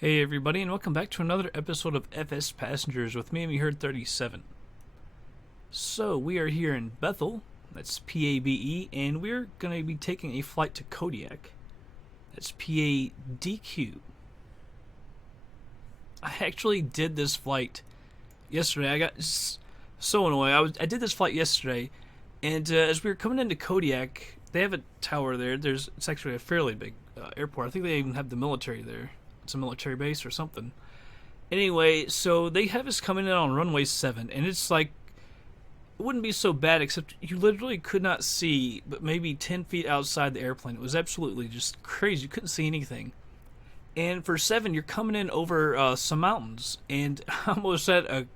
Hey everybody, and welcome back to another episode of FsPassengers with me, Herd37. So, we are here in Bethel, that's PABE, and we're going to be taking a flight to Kodiak, that's PADQ. I actually did this flight yesterday. I got so annoyed. I did this flight yesterday, and as we were coming into Kodiak, they have a tower there. It's actually a fairly big airport. I think they even have the military there. It's a military base or something. Anyway, so they have us coming in on runway 7, and it's like, it wouldn't be so bad, except you literally could not see but maybe 10 feet outside the airplane. It was absolutely just crazy. You couldn't see anything. And for 7, you're coming in over some mountains, and I almost had a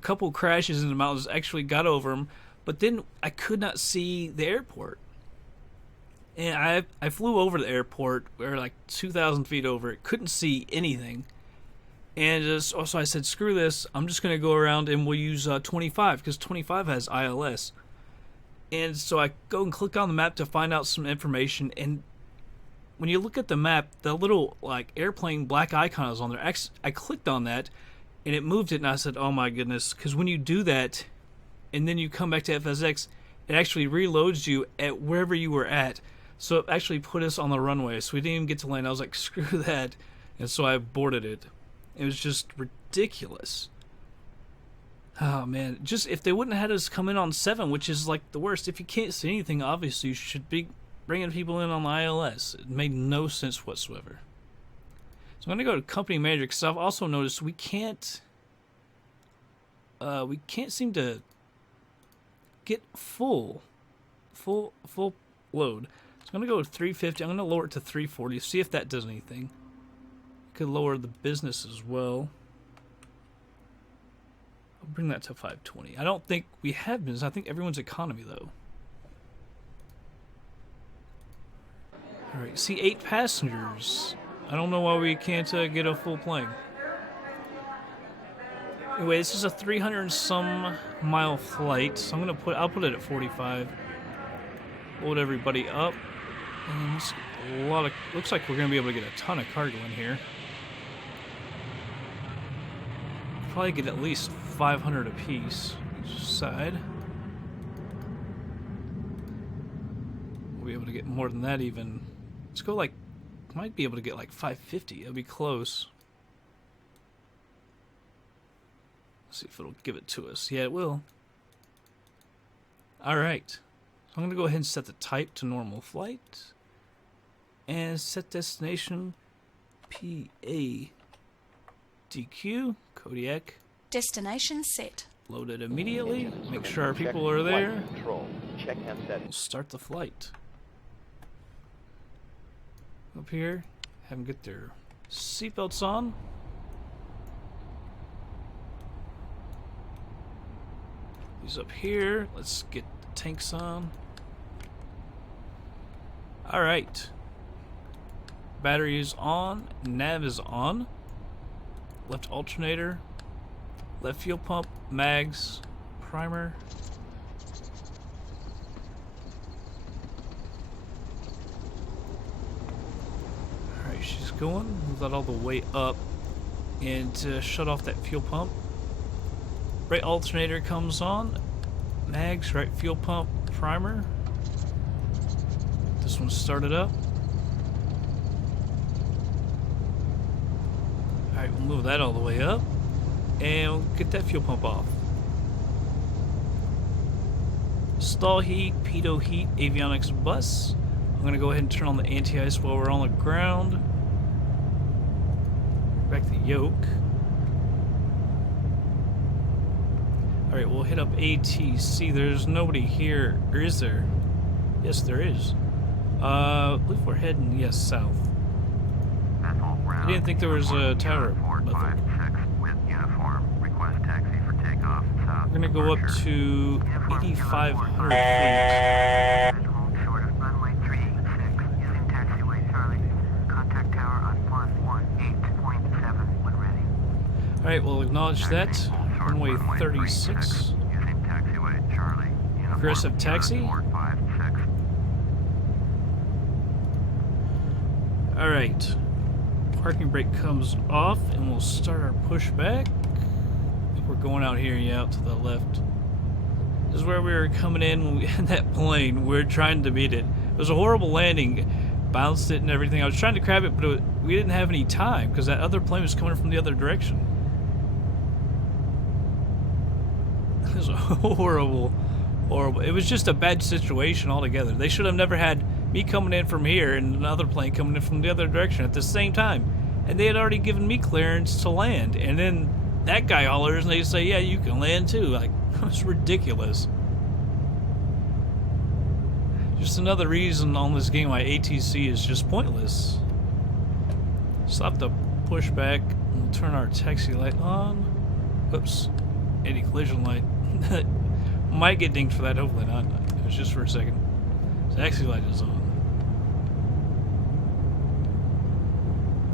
couple crashes in the mountains, actually got over them, but then I could not see the airport. And I flew over the airport, or like 2,000 feet over it, couldn't see anything. And so I said, screw this, I'm just going to go around and we'll use 25, because 25 has ILS. And so I go and click on the map to find out some information, and when you look at the map, the little like airplane black icon is on there. I clicked on that, and it moved it, and I said, oh my goodness, because when you do that, and then you come back to FSX, it actually reloads you at wherever you were at. So it actually put us on the runway, so we didn't even get to land. I was like, screw that. And so I boarded it. It was just ridiculous. Oh, man. Just if they wouldn't have had us come in on 7, which is like the worst. If you can't see anything, obviously you should be bringing people in on the ILS. It made no sense whatsoever. So I'm going to go to Company Manager, because I've also noticed we can't seem to get full load. I'm going to go to 350. I'm going to lower it to 340. See if that does anything. Could lower the business as well. I'll bring that to 520. I don't think we have business. I think everyone's economy, though. Alright, see 8 passengers. I don't know why we can't get a full plane. Anyway, this is a 300 and some mile flight, so I'll put it at 45. Load everybody up. And looks like we're going to be able to get a ton of cargo in here. Probably get at least 500 apiece each side. We'll be able to get more than that even. Let's go might be able to get like 550. It'll be close. Let's see if it'll give it to us. Yeah, it will. Alright. So I'm going to go ahead and set the type to normal flight. And set destination PADQ, Kodiak. Destination set. Load it immediately. Make sure our people are there. Control. Check handset. We'll start the flight. Up here, have them get their seatbelts on. These up here. Let's get the tanks on. Alright. Battery is on. Nav is on. Left alternator. Left fuel pump. Mags. Primer. Alright, she's going. Move that all the way up. And shut off that fuel pump. Right alternator comes on. Mags, right fuel pump, primer. This one started up. Alright, we'll move that all the way up. And we'll get that fuel pump off. Stall heat, pitot heat, avionics bus. I'm going to go ahead and turn on the anti-ice while we're on the ground. Back the yoke. Alright, we'll hit up ATC. There's nobody here. Or is there? Yes, there is. I believe we're heading, yes, south. I didn't think there was a tower. With uniform. Request taxi for takeoff. South. We're going to go up to 8,500 feet. Hold short of runway 36. Using taxiway Charlie. Contact tower on 118.7 when ready. Alright, we'll acknowledge that. Runway 36. Using taxiway Charlie. Aggressive taxi. Alright. Parking brake comes off, and we'll start our pushback. I think we're going out here, yeah, out to the left. This is where we were coming in when we had that plane. We were trying to beat it. It was a horrible landing. Bounced it and everything. I was trying to grab it, but we didn't have any time because that other plane was coming from the other direction. It was horrible. Horrible. It was just a bad situation altogether. They should have never had me coming in from here and another plane coming in from the other direction at the same time. And they had already given me clearance to land. And then that guy hollers and they say, yeah, you can land too. Like, it's ridiculous. Just another reason on this game why ATC is just pointless. Stop the pushback. We'll turn our taxi light on. Whoops. Anti-collision light. Might get dinged for that, hopefully not. It was just for a second. Taxi light is on.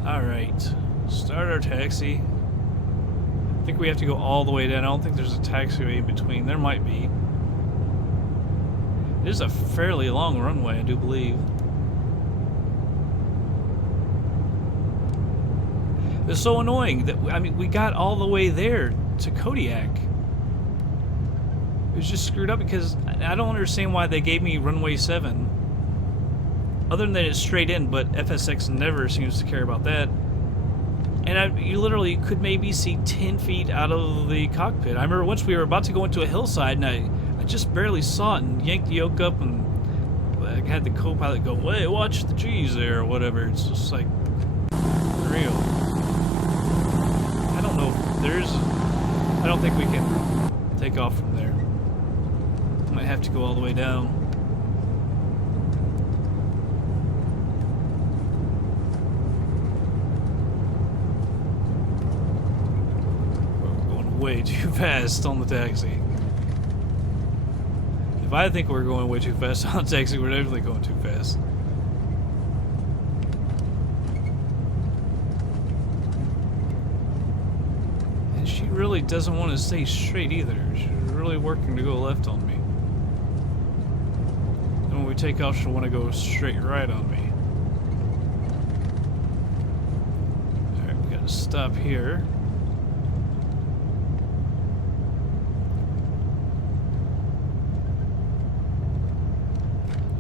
Alright. Start our taxi. I think we have to go all the way down. I don't think there's a taxiway in between. There might be. It is a fairly long runway, I do believe. It's so annoying that, I mean, we got all the way there to Kodiak. It was just screwed up because I don't understand why they gave me runway 7. Other than that it's straight in, but FSX never seems to care about that. And you literally could maybe see 10 feet out of the cockpit. I remember once we were about to go into a hillside and I just barely saw it and yanked the yoke up and I had the co-pilot go, hey, watch the G's there or whatever. It's just like, real. I don't know if there's... I don't think we can take off from there. Might have to go all the way down. We're going way too fast on the taxi. If I think we're going way too fast on the taxi, we're definitely going too fast. And she really doesn't want to stay straight either. She's really working to go left on me. And when we take off, she'll want to go straight right on me. Alright, we gotta stop here.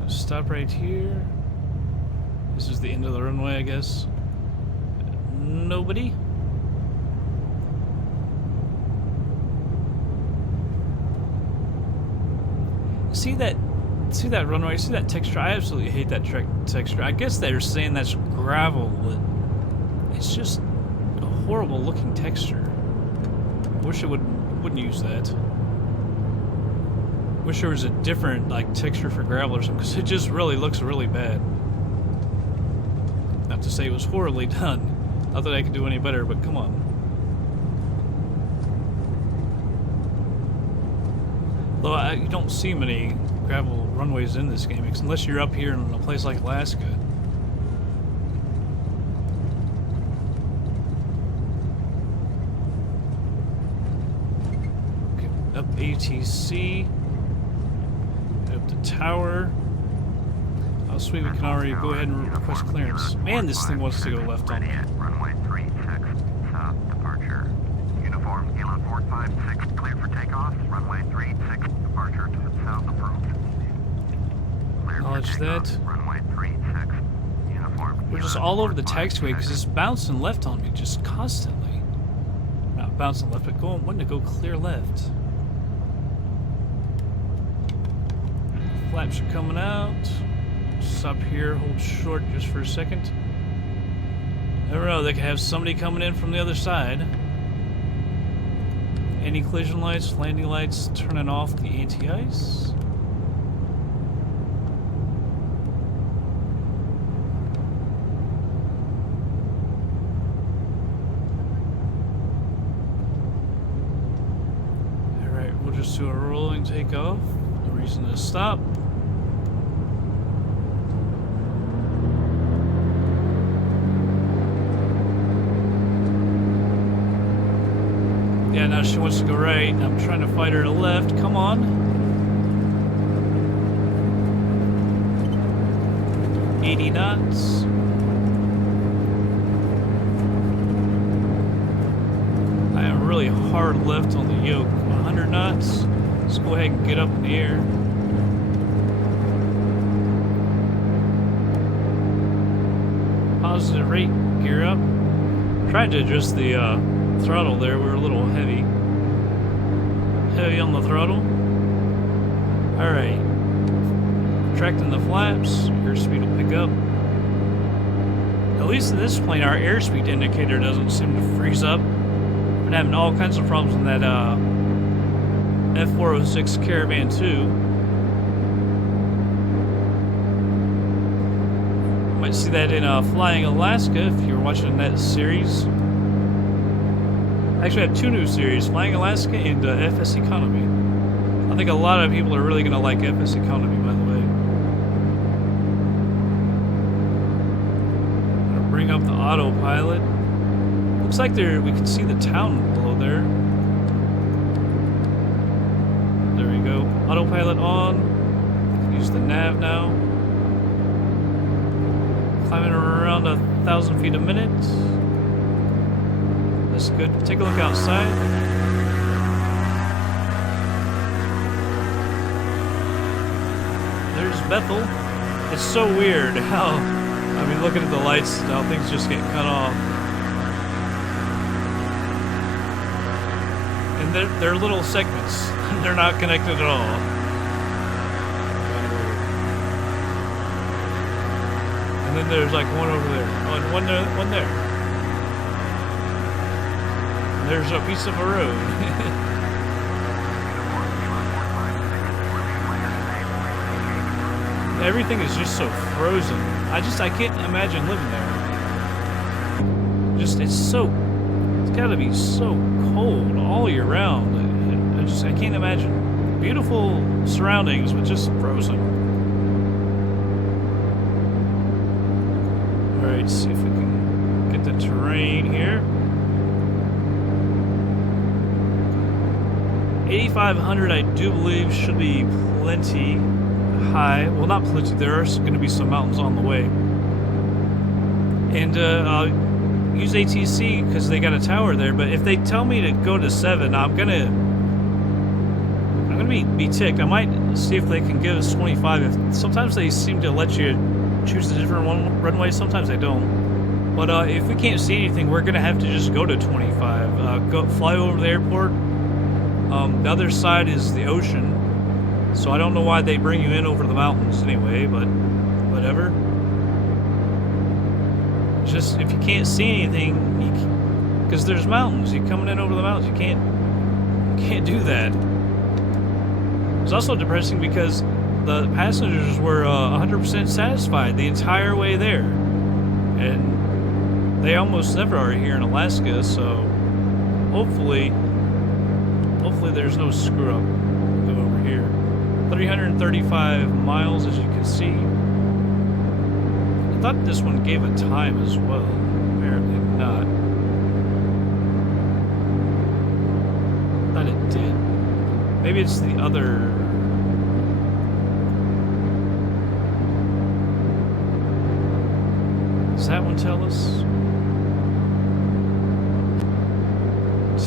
Stop right here. This is the end of the runway, I guess. Nobody. See that runway? See that texture? I absolutely hate that texture. I guess they're saying that's gravel, but it's just a horrible looking texture. Wish it wouldn't use that. Wish there was a different like texture for gravel or something, because it just really looks really bad. Not to say it was horribly done. Not that I could do any better, but come on. Though you don't see many gravel runways in this game, unless you're up here in a place like Alaska. Okay, up ATC. Up the tower. Oh sweet, we can already go ahead and request clearance. Man, this thing wants to go left on me. Runway 36, south departure. Uniform, Kilo 456, clear for takeoff. Runway 36, departure to the south approved. Acknowledge that. Runway 36, uniform. We're just all over the taxiway because it's bouncing left on me just constantly. Not bouncing left, but wanting to go clear left. Flaps are coming out. Stop here, hold short just for a second. Never know, they could have somebody coming in from the other side. Anti-collision lights, landing lights, turning off the anti-ice. Alright, we'll just do a rolling takeoff. No reason to stop. Yeah, now she wants to go right. I'm trying to fight her to left. Come on. 80 knots. really hard lift on the yoke. 100 knots. Let's go ahead and get up in the air. Positive rate, gear up. Tried to adjust the throttle there. We were a little heavy. Heavy on the throttle. Alright. Retracting the flaps. Airspeed will pick up. At least in this plane, our airspeed indicator doesn't seem to freeze up. Been having all kinds of problems in that F406 Caravan 2. Might see that in Flying Alaska if you're watching that series. Actually, I have 2 new series, Flying Alaska and FS Economy. I think a lot of people are really going to like FS Economy, by the way. Gonna bring up the autopilot. Looks like we can see the town below there. There we go. Autopilot on. Use the nav now. Climbing around 1,000 feet a minute. That's good. Take a look outside. There's Bethel. It's so weird how, I mean, looking at the lights, how things just get cut off. And they're little segments. They're not connected at all. And then there's like one over there. Oh, and one there. And there's a piece of a road. Everything is just so frozen. I can't imagine living there. It's gotta be so cold all year round. I can't imagine. Beautiful surroundings, but just frozen. Alright, see if we can get the terrain here. 8,500, I do believe, should be plenty high. Well, not plenty. There are going to be some mountains on the way. And I'll use ATC because they got a tower there. But if they tell me to go to 7, I'm gonna be ticked. I might see if they can give us 25. Sometimes they seem to let you choose a different runway. Sometimes they don't. But if we can't see anything, we're gonna have to just go to 25. Go fly over the airport. The other side is the ocean. So I don't know why they bring you in over the mountains anyway, but whatever. Just if you can't see anything, because there's mountains, you're coming in over the mountains, you can't do that. It's also depressing because the passengers were 100% satisfied the entire way there, and they almost never are here in Alaska. So hopefully there's no screw up. Go over here. 335 miles, as you can see. I thought this one gave a time as well. Apparently not. Thought it did. Maybe it's the other. Does that one tell us?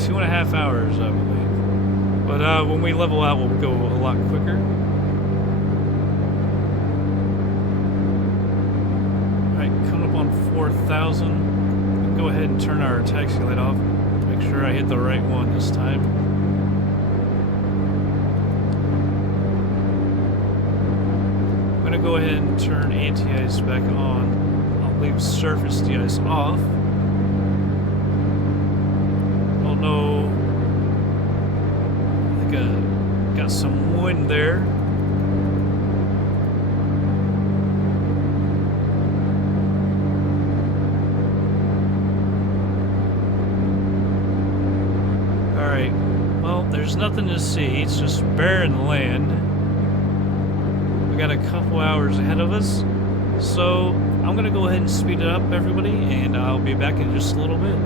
2.5 hours, I believe. But when we level out, we'll go a lot quicker. Alright, coming up on 4,000. Go ahead and turn our taxi light off. Make sure I hit the right one this time. I'm going to go ahead and turn anti-ice back on. I'll leave surface de-ice off. Don't know. Got some wind there. Alright, well, there's nothing to see. It's just barren land. We got a couple hours ahead of us. So I'm going to go ahead and speed it up, everybody, and I'll be back in just a little bit.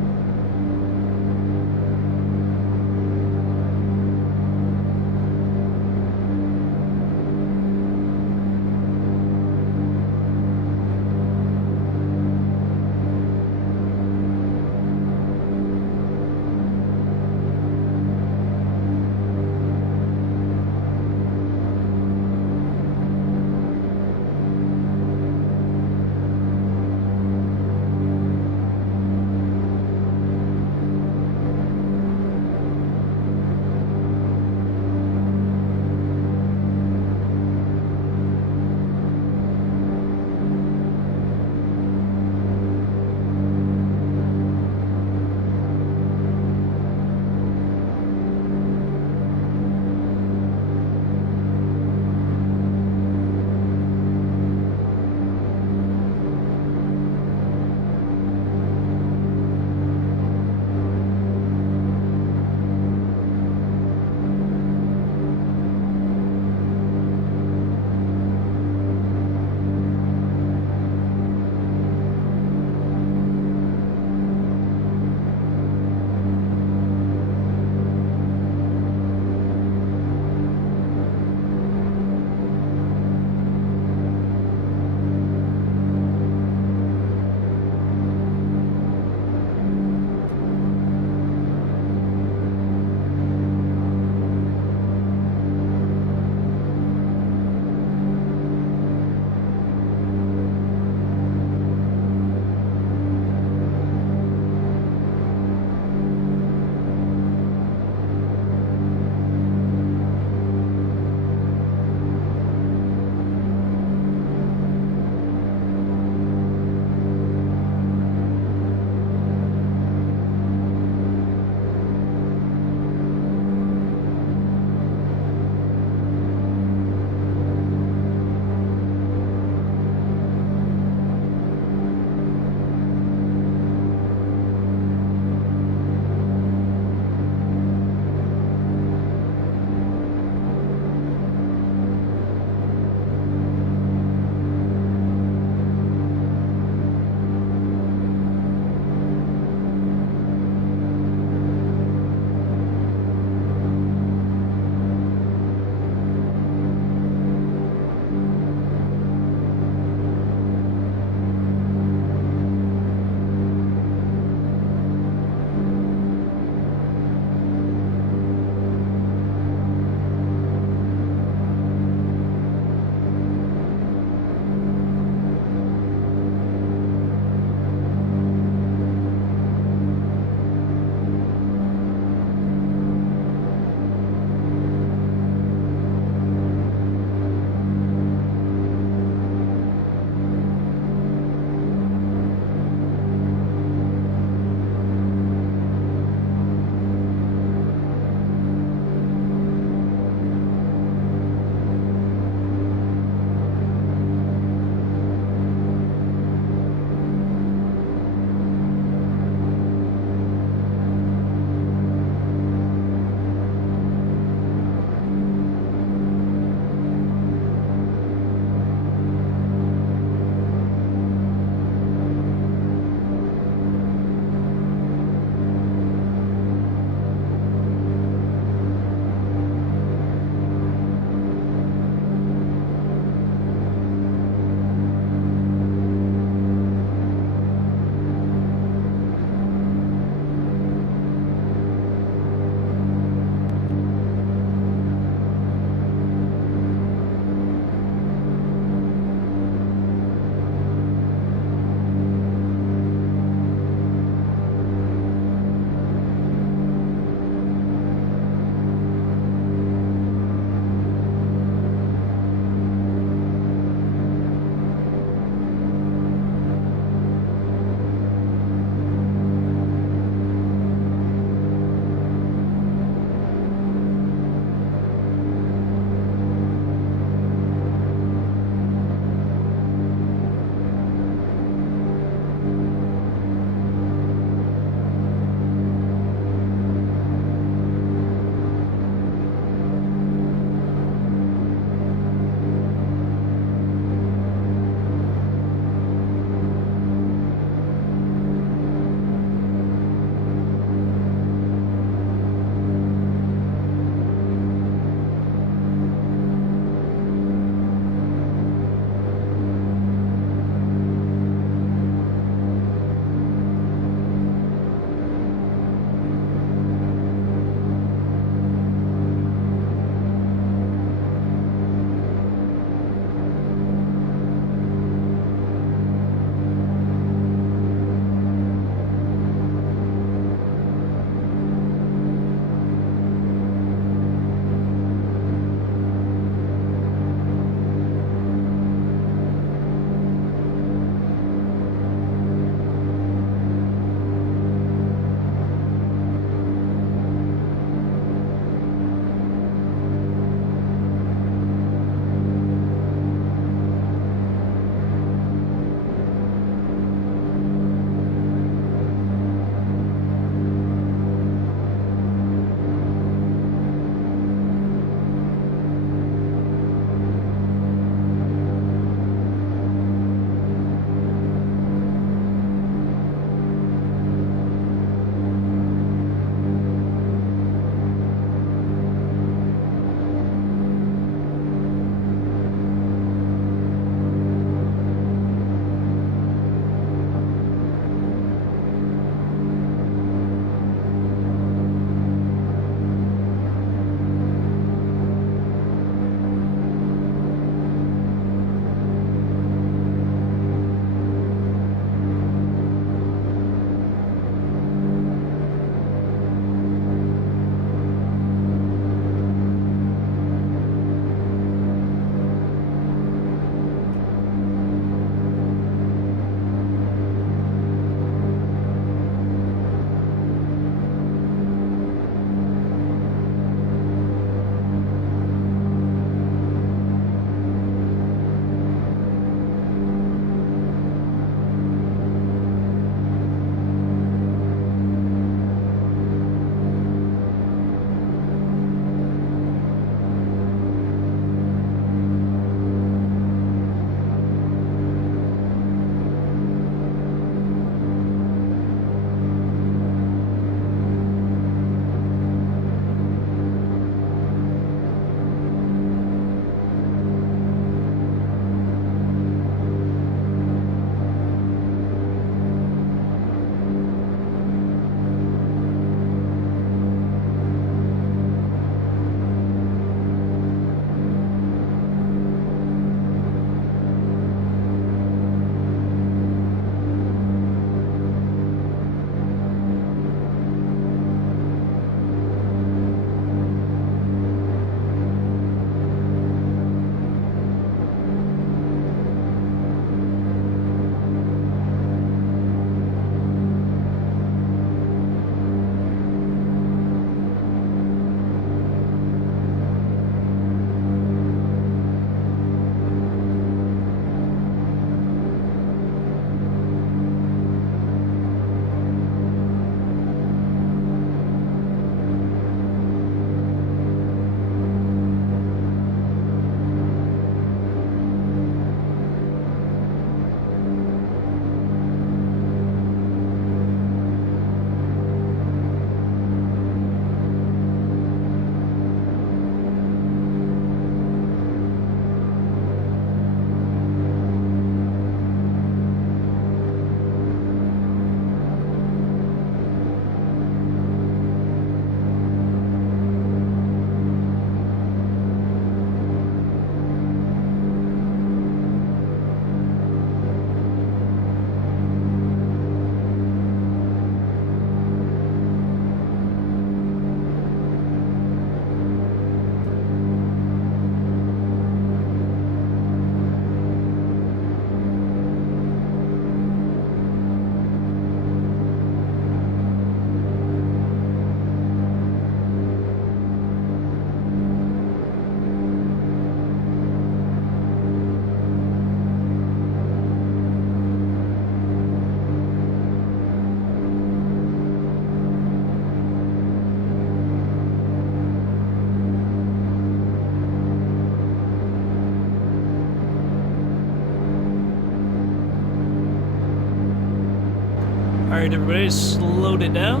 Alright, everybody, slowed it down.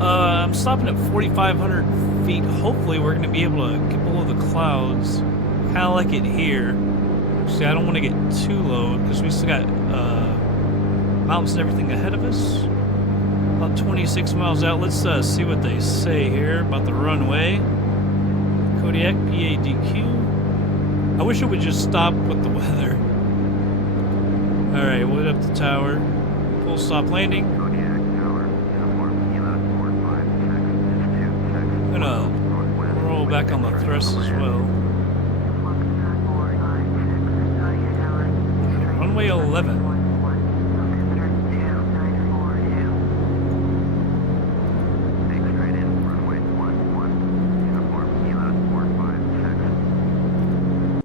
I'm stopping at 4,500 feet. Hopefully, we're going to be able to get below the clouds. Kind of like it here. See, I don't want to get too low because we still got mountains and everything ahead of us. About 26 miles out. Let's see what they say here about the runway. Kodiak, PADQ. I wish it would just stop with the weather. Alright, we'll hit up the tower. Full stop landing. Kodiak Tower, uniform, Kilo 456, I'm gonna roll back on the thrust as well. Runway 11.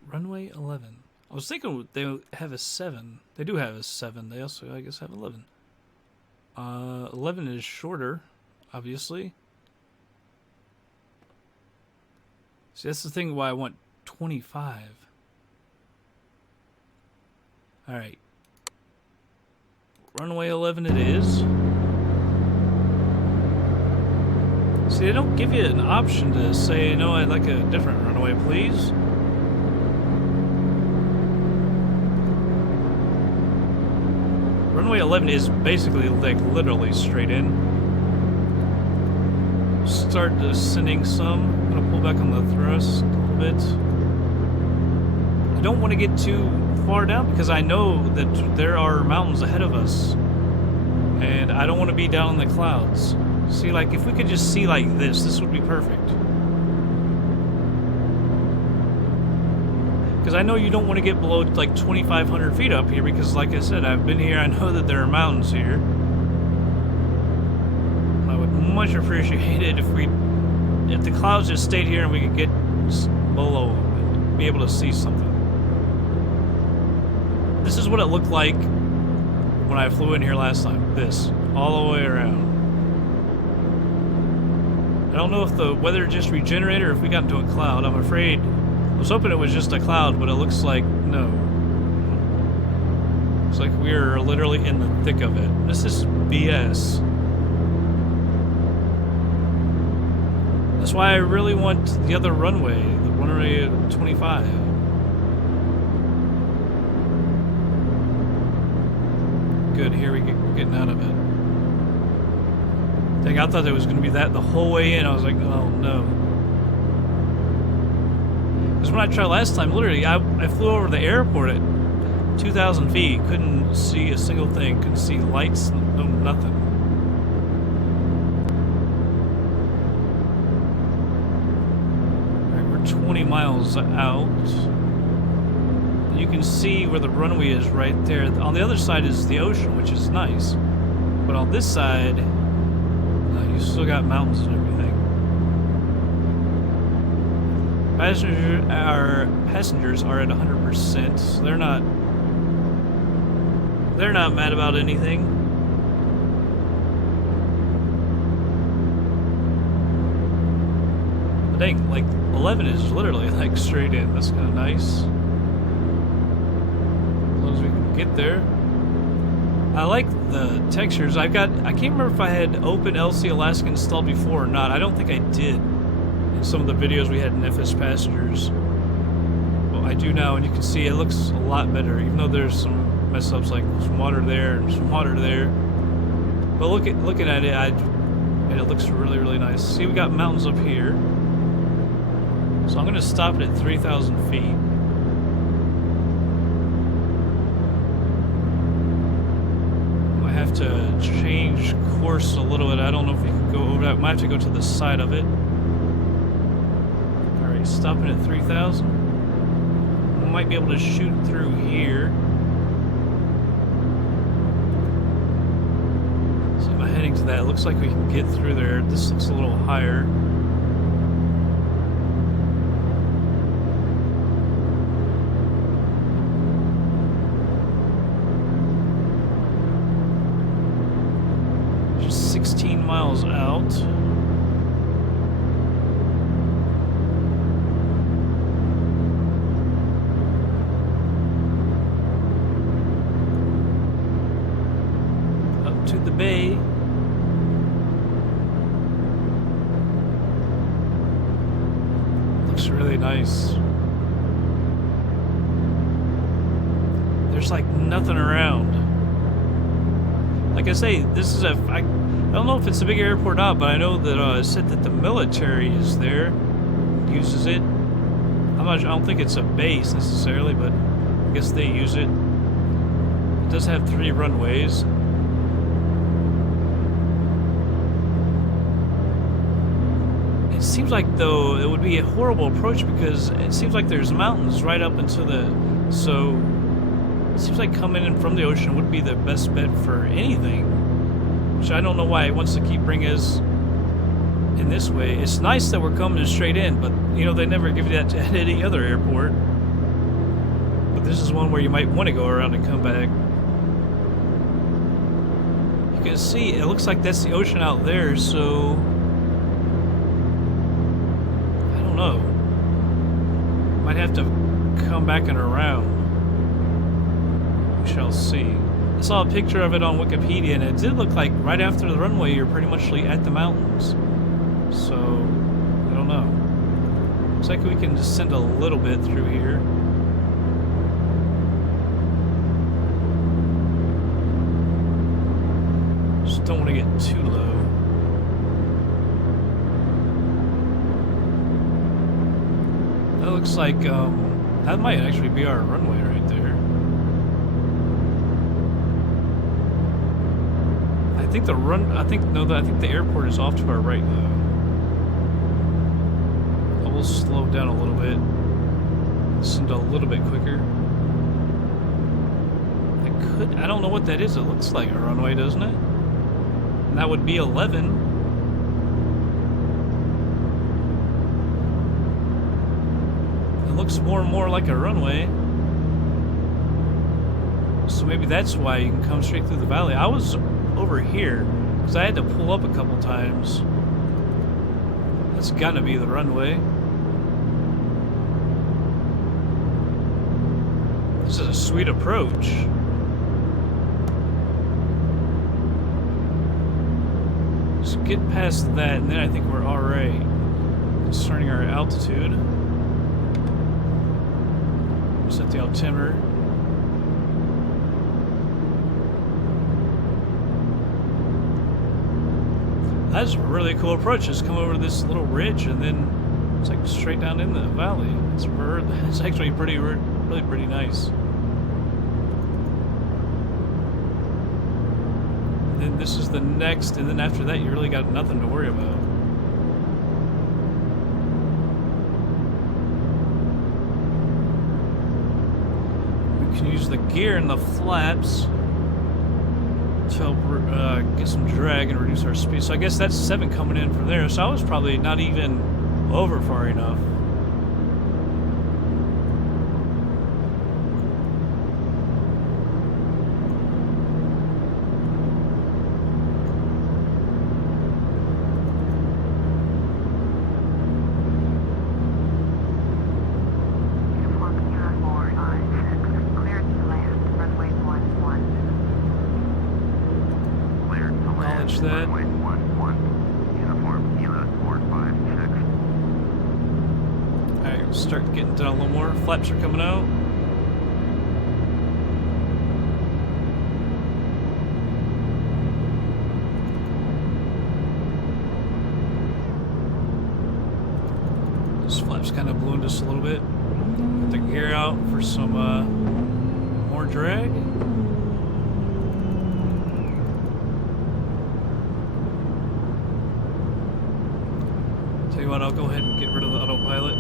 Runway 11. I was thinking they have a 7. They do have a 7. They also, I guess, have 11. 11 is shorter, obviously. See, that's the thing why I want 25. Alright. Runway 11 it is. See, they don't give you an option to say, no, I'd like a different runway, please. Runway 11 is basically, like, literally straight in. Start descending some. I'm gonna pull back on the thrust a little bit. I don't want to get too far down because I know that there are mountains ahead of us. And I don't want to be down in the clouds. See, like, if we could just see like this would be perfect. Because I know you don't want to get below like 2,500 feet up here because, like I said, I've been here. I know that there are mountains here. I would much appreciate it if the clouds just stayed here and we could get below and be able to see something. This is what it looked like when I flew in here last time. This, all the way around. I don't know if the weather just regenerated or if we got into a cloud. I'm afraid. I was hoping it was just a cloud, but it looks like no. Looks like we're literally in the thick of it. This is BS. That's why I really want the other runway, the runway 25. Good, here we're getting out of it. Dang, I thought there was going to be that the whole way in. I was like, oh no. Because when I tried last time, literally, I flew over the airport at 2,000 feet. Couldn't see a single thing. Couldn't see lights, no nothing. Alright, we're 20 miles out. You can see where the runway is right there. On the other side is the ocean, which is nice. But on this side, you still got mountains and everything. Passengers are at 100%. So they're not mad about anything. But dang, like 11 is literally like straight in. That's kind of nice. As we can get there. I like the textures. I can't remember if I had Open LC Alaska installed before or not. I don't think I did in some of the videos we had in FsPassengers. Well, I do now, and you can see it looks a lot better, even though there's some mess ups like some water there and some water there. But looking at it, and it looks really, really nice. See, we got mountains up here. So I'm going to stop it at 3,000 feet. To change course a little bit. I don't know if we can go over that. Might have to go to the side of it. Alright, stopping at 3,000. We might be able to shoot through here. So I'm heading to that. It looks like we can get through there. This looks a little higher. Just 16 miles out. really nice. There's like nothing around. Like I say, this is I don't know if it's a big airport or not, but I know that it said that the military is there, uses it. I don't think it's a base necessarily, but I guess they use it. It does have 3 runways. It seems like, though, it would be a horrible approach because it seems like there's mountains right up into the... So, it seems like coming in from the ocean would be the best bet for anything. Which I don't know why it wants to keep bringing us in this way. It's nice that we're coming straight in, but, you know, they never give you that at any other airport. But this is one where you might want to go around and come back. You can see, it looks like that's the ocean out there, so... I don't know. Might have to come back and around. We shall see. I saw a picture of it on Wikipedia, and it did look like right after the runway you're pretty much at the mountains. So, I don't know. Looks like we can descend a little bit through here. Just don't want to get too low. That looks like, that might actually be our runway right there. I think the airport is off to our right though. I will slow down a little bit. Descend a little bit quicker. I don't know what that is. It looks like a runway, doesn't it? And that would be 11. It looks more and more like a runway. So maybe that's why you can come straight through the valley. I was over here because I had to pull up a couple times. That's gotta be the runway. This is a sweet approach. Just get past that, and then I think we're alright. Concerning our altitude. Set the altimeter. That's a really cool approach. Just come over this little ridge, and then it's like straight down in the valley. It's actually really pretty nice. And then this is the next, and then after that, you really got nothing to worry about. We can use the gear and the flaps to help get some drag and reduce our speed. So I guess that's 7 coming in from there. So I was probably not even over far enough. That. Alright, start getting down a little more. Flaps are coming out. This flap's kind of ballooned us a little bit. Put the gear out for some more drag. Tell you what, I'll go ahead and get rid of the autopilot.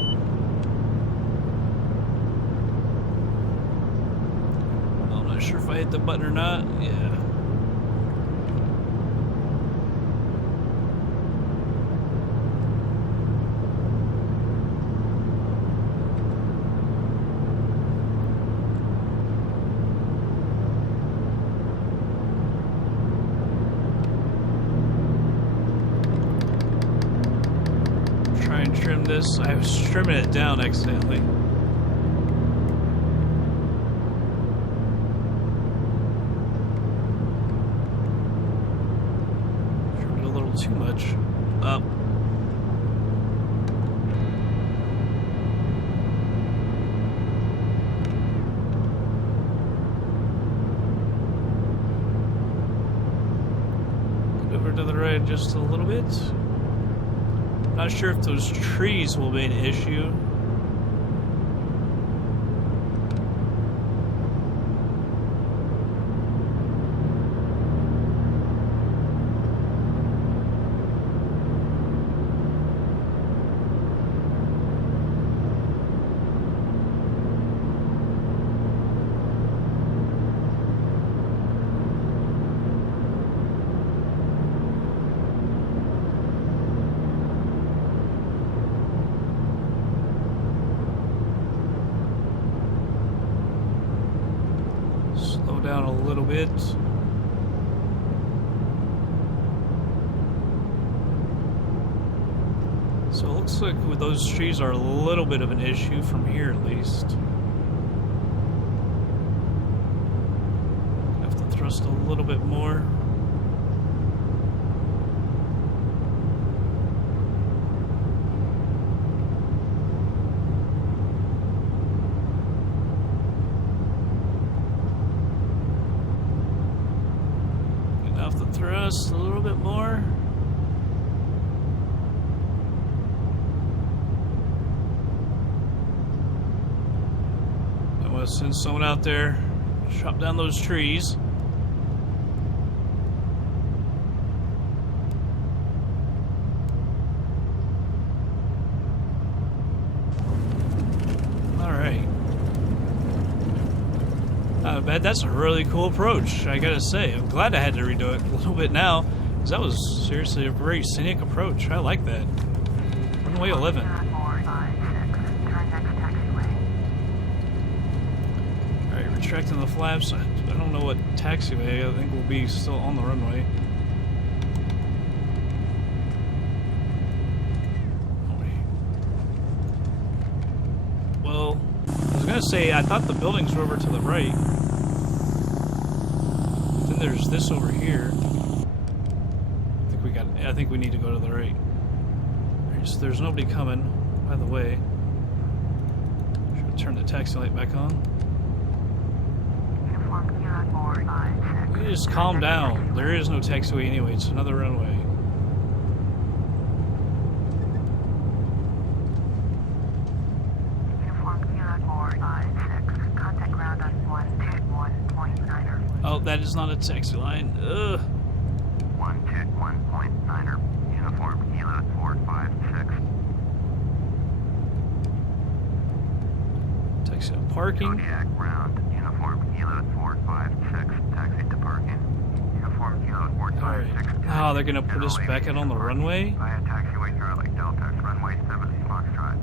I'm not sure if I hit the button or not. Yeah. Trim this. I was trimming it down accidentally. Trimmed it a little too much. Up. ahead just a little bit. Not sure if those trees will be an issue. Down a little bit. So it looks like those trees are a little bit of an issue from here at least. Have to thrust a little bit more. Thrust a little bit more. I want to send someone out there, chop down those trees. That's a really cool approach, I gotta say. I'm glad I had to redo it a little bit now, because that was seriously a very scenic approach. I like that. Runway 11. Alright, retracting the flaps. I don't know what taxiway. I think we'll be still on the runway. Well, I was gonna say, I thought the buildings were over to the right. There's this over here. I think we need to go to the right. There's nobody coming, by the way. Should turn the taxi light back on. You just calm down. There is no taxiway anyway. It's another runway. Oh, that is not a taxi line. Ugh. 121.9er, uniform Kilo 456. Taxi to parking. Kodiak ground, uniform Kilo 456, taxi to parking. Uniform Kilo 456. Oh, they're gonna put us back out on the runway? Via taxiway Charlie Delta, runway 7 Foxtrot.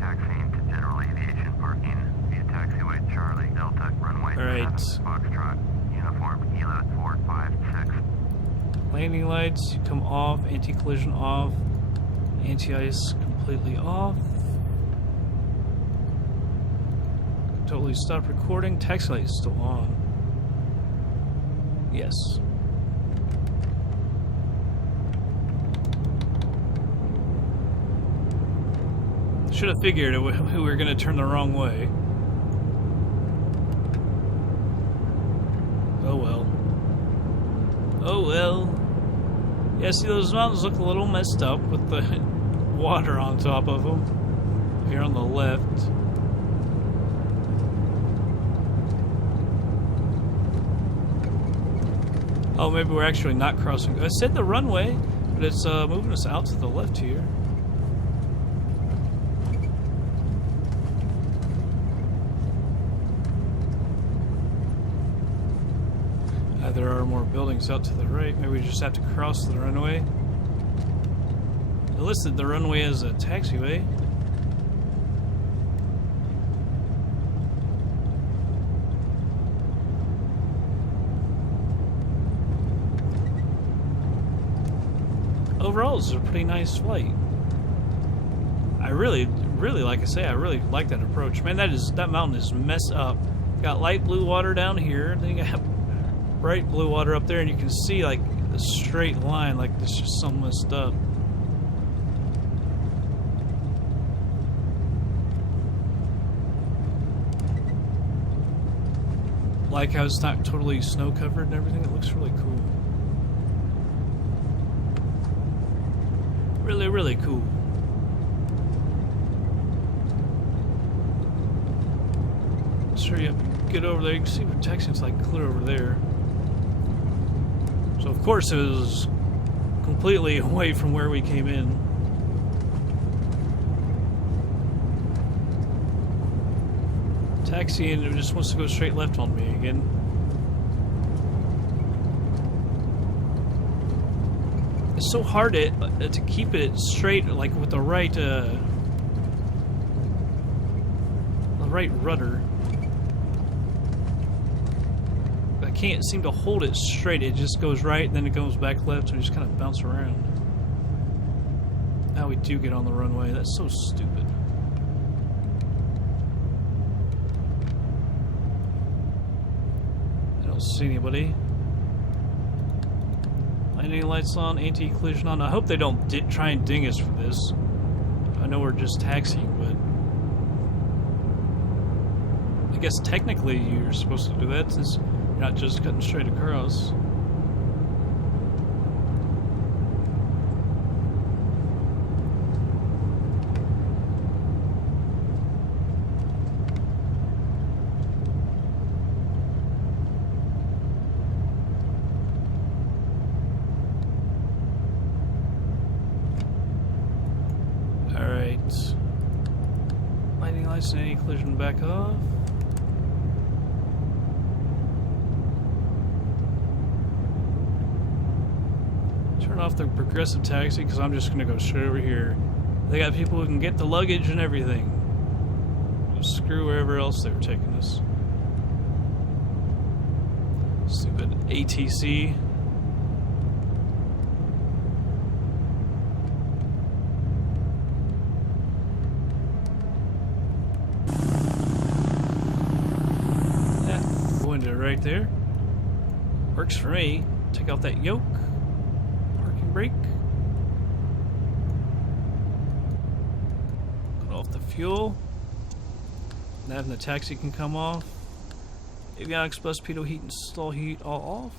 Taxiing to general aviation parking via taxiway Charlie Delta, runway 7 Foxtrot. Uniform Kilo 456. Landing lights come off, anti-collision off, anti-ice completely off. Totally stop recording. Taxi light is still on. Yes. Should have figured we were going to turn the wrong way. Oh well. Oh well. Yeah, see, those mountains look a little messed up with the water on top of them. Here on the left. Oh, maybe we're actually not crossing. I said the runway, but it's moving us out to the left here. There are more buildings out to the right. Maybe we just have to cross the runway. It listed the runway as a taxiway. Overall, it's a pretty nice flight. I really, like I say, I really like that approach. Man, that mountain is messed up. Got light blue water down here. Then you got bright blue water up there, and you can see like a straight line, like it's just so messed up. Like how it's not totally snow covered and everything. It looks really cool. Really, really cool. Let's hurry up, get over there. You can see the taxi's like clear over there. So of course it was completely away from where we came in. Taxi, and it just wants to go straight left on me again. It's so hard to keep it straight, like with the right rudder. I can't seem to hold it straight. It just goes right, and then it goes back left, and we just kind of bounce around. Now we do get on the runway. That's so stupid. I don't see anybody. Landing lights on, anti-collision on. I hope they don't try and ding us for this. I know we're just taxiing, but I guess technically you're supposed to do that since you're not just cutting straight across. Landing lights and anti-collision back off. Turn off the progressive taxi because I'm just going to go straight over here. They got people who can get the luggage and everything. Just screw wherever else they were taking us. Stupid ATC. Right there. Works for me. Take off that yoke. Parking brake. Cut off the fuel. Now the taxi can come off. Avionics, bus, pitot heat, and stall heat all off.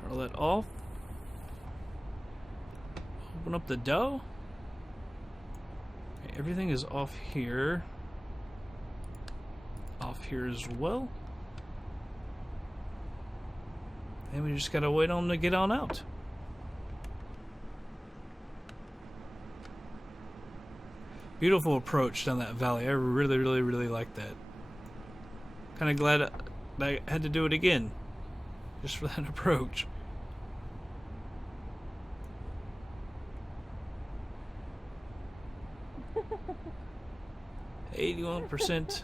Turn all that off. Open up the dough. Okay, everything is off here. Off here as well. And we just gotta wait on them to get on out. Beautiful approach down that valley. I really, really, really like that. Kind of glad I had to do it again. Just for that approach. 81%.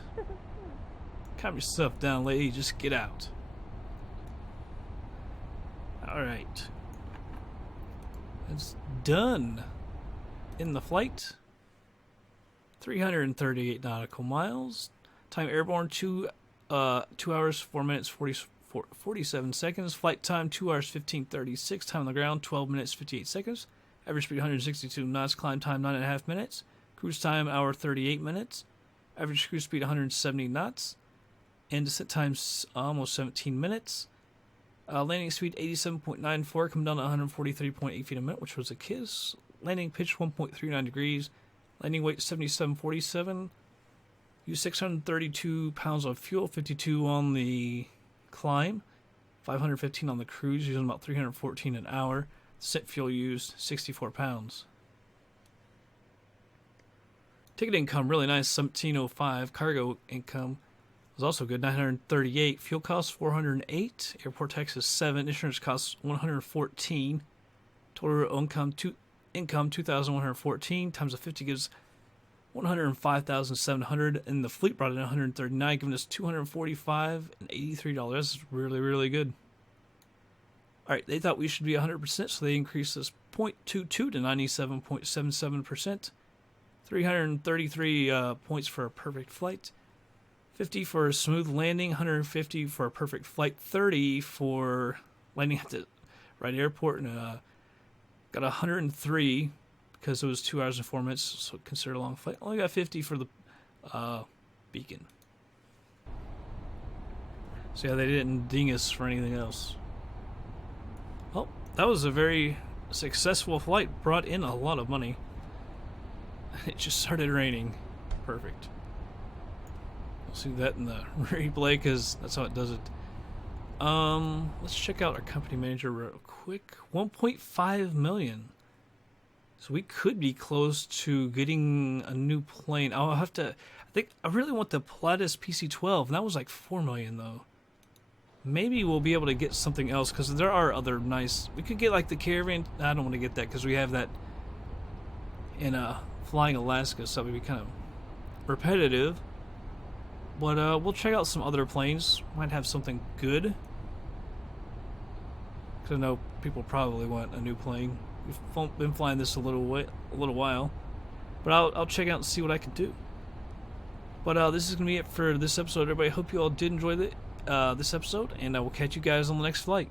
Calm yourself down, lady. Just get out. Alright. It's done. In the flight. 338 nautical miles. Time airborne 2 hours 4 minutes 47 seconds. Flight time 2 hours 15:36. Time on the ground 12 minutes 58 seconds. Average speed 162 knots. Climb time 9.5 minutes. Cruise time hour 38 minutes. Average cruise speed 170 knots. And descent time's almost 17 minutes. Landing speed 87.94, coming down to 143.8 feet a minute, which was a kiss. Landing pitch 1.39 degrees. Landing weight 77.47. Use 632 pounds of fuel, 52 on the climb, 515 on the cruise, using about 314 an hour. Set fuel used 64 pounds. Ticket income really nice, 1705. Cargo income was also good, 938. Fuel costs 408. Airport taxes 7. Insurance costs 114. Total income 2,114 times the 50 gives 105,700, and the fleet brought in 139, giving us $245 and $83. That's really, really good. All right, they thought we should be 100%, so they increased this 0.22 to 97.77%. 333 points for a perfect flight. 50 for a smooth landing, 150 for a perfect flight, 30 for landing at the right airport, and got 103 because it was 2 hours and 4 minutes, so considered a long flight. Only got 50 for the beacon. So yeah, they didn't ding us for anything else. Well, that was a very successful flight. Brought in a lot of money. It just started raining. Perfect. We'll see that in the replay because that's how it does it. Let's check out our company manager real quick. 1.5 million. So we could be close to getting a new plane. I'll have to. I think I really want the Pilatus PC-12. And that was like 4 million though. Maybe we'll be able to get something else because there are other nice. We could get like the Caravan. I don't want to get that because we have that in Flying Alaska, so it would be kind of repetitive. But we'll check out some other planes. Might have something good. Because I know people probably want a new plane. We've been flying this a little while. But I'll check out and see what I can do. But this is going to be it for this episode, everybody. Hope you all did enjoy this episode, and I will catch you guys on the next flight.